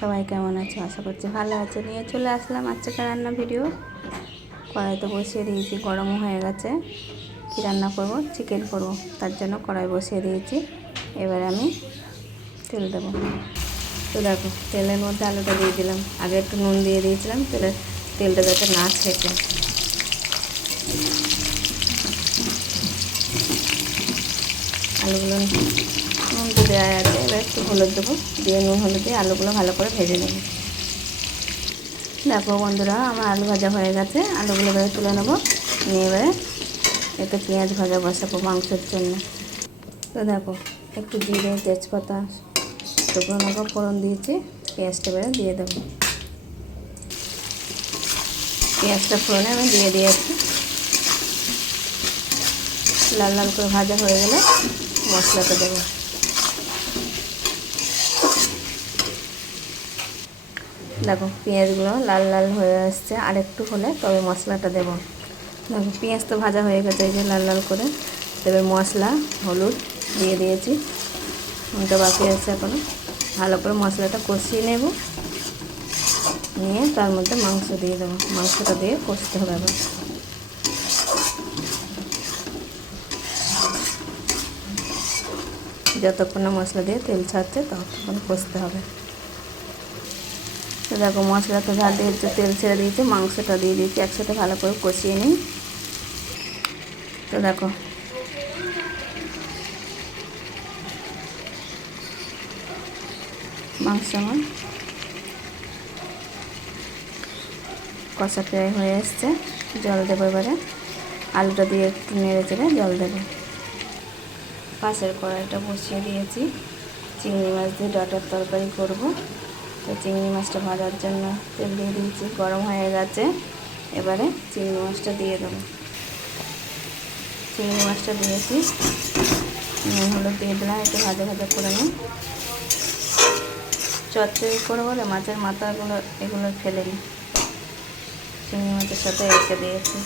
সবাই কেমন আছো? আশা করছি ভালো আছে। নিয়ে চলে আসলাম আজকে রান্না ভিডিও কড়াইতে বসিয়ে দিয়েছি গরমও হয়ে গেছে। কী রান্না করব? চিকেন করব, তার জন্য কড়াই বসিয়ে দিয়েছি। এবার আমি তেল দেবো। তো দেখো, তেলের মধ্যে আলুটা দিয়ে দিলাম। আগে একটু নুন দিয়ে দিয়েছিলাম, তেলের তেলটা যাতে না ছেঁকে। আলুগুলো দেওয়া আছে, এবার একটু হলুদ দেবো। দিয়ে নুন হলুদ দিয়ে আলুগুলো ভালো করে ভেজে নেব। দেখো বন্ধুরা, আমার আলু ভাজা হয়ে গেছে। আলুগুলো এবারে তুলে নেব। নিয়ে এবারে এতে পেঁয়াজ ভাজা বসাবো মাংসের জন্য। তো দেখো, একটু জিরে, তেজপাতা শুকনো লঙ্কা ফোড়ন দিয়েছি। পেঁয়াজটা এবারে দিয়ে দেবো। পেঁয়াজটা ফোড়নে আমি দিয়ে দিয়েছি। লাল লাল করে ভাজা হয়ে গেলে মশলাটা দেবো। দেখো, পেঁয়াজগুলো লাল লাল হয়ে আসছে। আর একটু হলে তবে মশলাটা দেবো। দেখো, পেঁয়াজ তো ভাজা হয়ে গেছে, এই যে লাল লাল করে। তবে মশলা, হলুদ দিয়ে দিয়েছি। ওটা বাকি আছে এখনও। ভালো করে মশলাটা কষিয়ে নেব। নিয়ে তার মধ্যে মাংস দিয়ে দেবো। মাংসটা দিয়ে কষতে হবে আবার। যতক্ষণ না মশলা দিয়ে তেল ছাড়ছে, ততক্ষণ কষতে হবে। দেখো মশলা তো ঝাল দিয়ে তেল ছেড়ে দিয়েছে, মাংসটা দিয়ে দিয়েছি, একসাথে ভালো করে কষিয়ে নিই। তো দেখো। মাংস আমার কষা প্রায় হয়ে এসছে, জল দেবো এবারে। আলুটা দিয়ে একটু নেড়ে চেড়ে জল দেবো। পাশের কড়াইটা বসিয়ে দিয়েছি, চিংড়ি মাছ দিয়ে ডাটার তরকারি করব। তো চিংড়ি মাছটা ভাজার জন্য তেল দিয়ে দিয়েছি, গরম হয়ে গেছে। এবারে চিংড়ি মাছটা দিয়ে দেবো। চিংড়ি মাছটা দিয়েছি। নুন, হলুদ দিয়ে দিলাম, একটু ভাজা ভাজা করে নিই। চচ্চড়ি করে বলে মাছের মাথাগুলো এগুলো ফেলে নিই চিংড়ি মাছের সাথে রেখে দিয়েছি।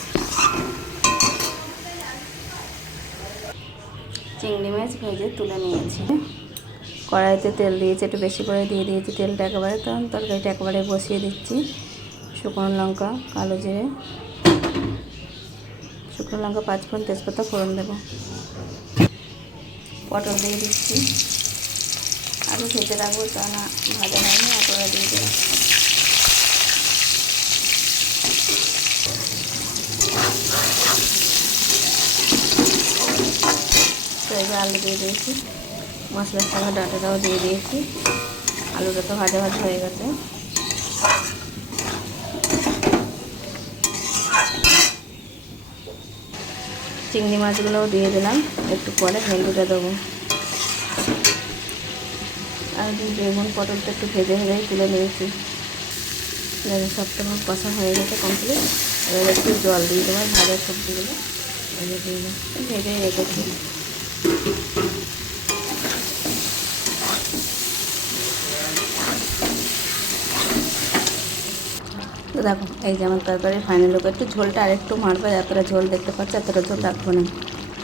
চিংড়ি মাছ ভেজে তুলে নিয়েছি। কড়াইতে তেল দিয়েছি, একটু বেশি করে দিয়ে দিয়েছি তেলটা একেবারে। তখন তরকারিটা একেবারে বসিয়ে দিচ্ছি, শুকনো লঙ্কা, কালো জিরে, শুকনো লঙ্কা পাঁচ পাঁচফোড়ন তেজপাতা, ফোড়ন দেবো। পটল দিয়ে দিচ্ছি। আলু ভেজে রাখব, তা না, ভাজা হয়নি একেবারে দিয়ে দেবো। এই আলু দিয়ে দিয়েছি। মশলার সঙ্গে ডাটাটাও দিয়ে দিয়েছি। আলুটা তো ভাজা ভাজা হয়ে গেছে। চিংড়ি মাছগুলোও দিয়ে দিলাম। একটু পরে ভেন্ডিটা দেবো। আর বেগুন, পটলটা একটু ভেজে ভেজেই তুলে নিয়েছি। সবটা আমার কষা হয়ে গেছে কমপ্লিট এবার একটু জল দিয়ে দেবো, ভাজা সবজিগুলো। ভেজে রেখেছি। তো দেখো, এই যে আমার তরকারি ফাইনাল হোক একটু ঝোলটা আরেকটু মারবে এতটা ঝোল দেখতে পাচ্ছি, এতটা ঝোল রাখব না।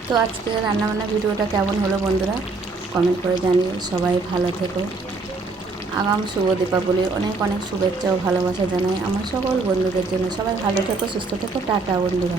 তো আজকে রান্নাবান্না ভিডিওটা কেমন হলো বন্ধুরা? কমেন্ট করে জানিয়ে সবাই ভালো থেকো। আগাম শুভ দীপাবলি, অনেক অনেক শুভেচ্ছা ও ভালোবাসা জানাই আমার সকল বন্ধুদের জন্য। সবাই ভালো থেকো, সুস্থ থেকো, টাটা বন্ধুরা।